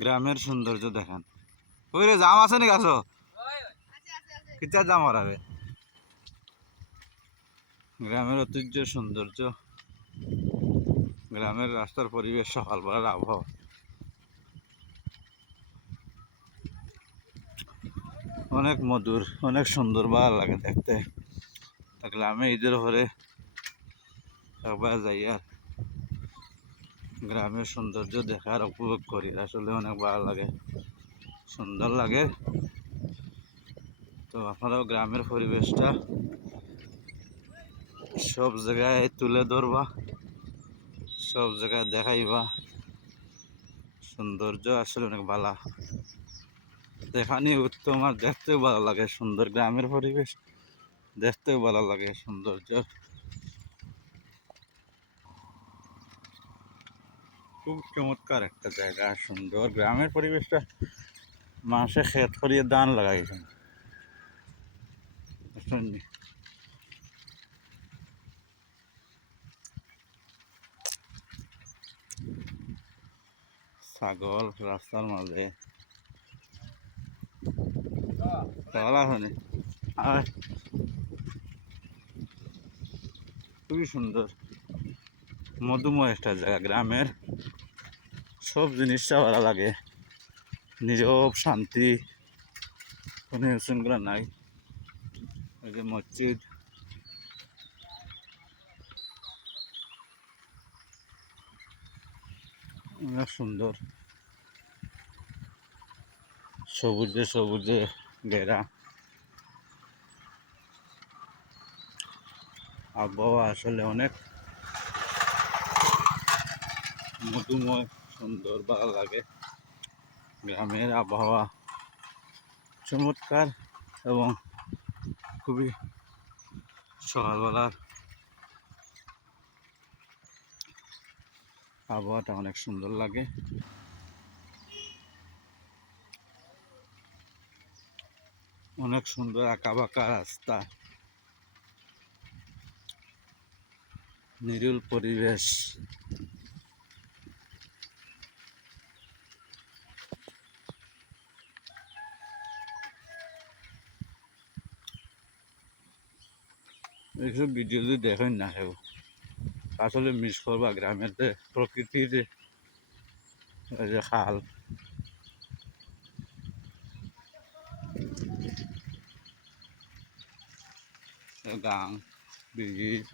গ্রামের সৌন্দর্য দেখান। ওই রে জাম আছে নি গাছ কিচার জাম হারাবে। গ্রামের ঐতিহ্য, সৌন্দর্য, গ্রামের রাস্তার পরিবেশ, সকালবেলার আবহাওয়া। অনেক মধুর, অনেক সুন্দর, ভালো লাগে দেখতে। গ্রামে ঈদের ঘরে যাই আর গ্রামের সৌন্দর্য দেখার, উপভোগ করি। আসলে অনেক ভালো লাগে, সুন্দর লাগে। তো আপনারাও গ্রামের পরিবেশটা সব জায়গায় তুলে ধরবা, সব জায়গায় দেখাইবা। সৌন্দর্য আসলে অনেক ভালো। দেখানি উত্তম আর দেখতেও ভালো লাগে। সুন্দর গ্রামের পরিবেশ, দেখতেও ভালো লাগে। সৌন্দর্য খুব চমৎকার একটা জায়গা, সুন্দর গ্রামের পরিবেশটা। মানুষের খেত করিয়ে দান লাগাইছে বুঝলেন ছাগল রাস্তার মাঝে। নি? খুবই সুন্দর। মধুময় একটা জায়গা, গ্রামের। সব জিনিসটা ভালো লাগে। নীরব শান্তি, কোনো নাই। ওই যে মসজিদ। অনেক সুন্দর। সবুজে সবুজে ঘেরা। আবহাওয়া আসলে অনেক মধুময়। সুন্দর, ভালো লাগে। গ্রামের আবহাওয়া চমৎকার এবং খুবই সকালবেলার আবহাওয়াটা অনেক সুন্দর লাগে। অনেক সুন্দর আঁকা বাঁকা রাস্তা। নিরুল পরিবেশ। এইসব ভিডিও যদি দেখেন না কেউ আসলে মিস করবা গ্রামের যে প্রকৃতির যে এই যে খাল গাং ব্রিজ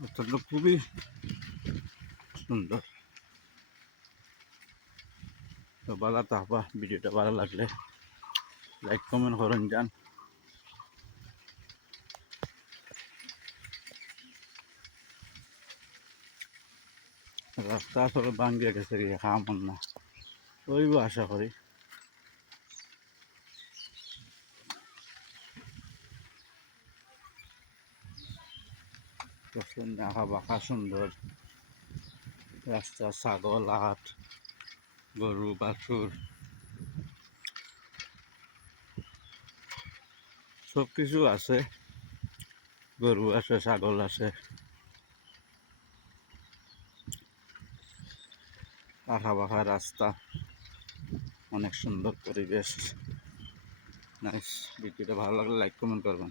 অত্যন্ত খুবই সুন্দর তো ভালো তাহবা ভিডিওটা ভালো লাগলে লাইক কমেন্ট করেন যান রাস্তা আসলে ভাঙ্গিয়া গেছে রে খামন না। ওইব আশা করি। আঁকা বাঁকা সুন্দর। রাস্তা, ছাগল আট গরু, বাছুর। সব কিছু আছে। গরু আছে, ছাগল আছে। আঁকা বাঁকা রাস্তা। অনেক সুন্দর পরিবেশ। নাইস ভিডিওটা ভালো লাগলে লাইক কমেন্ট করবেন।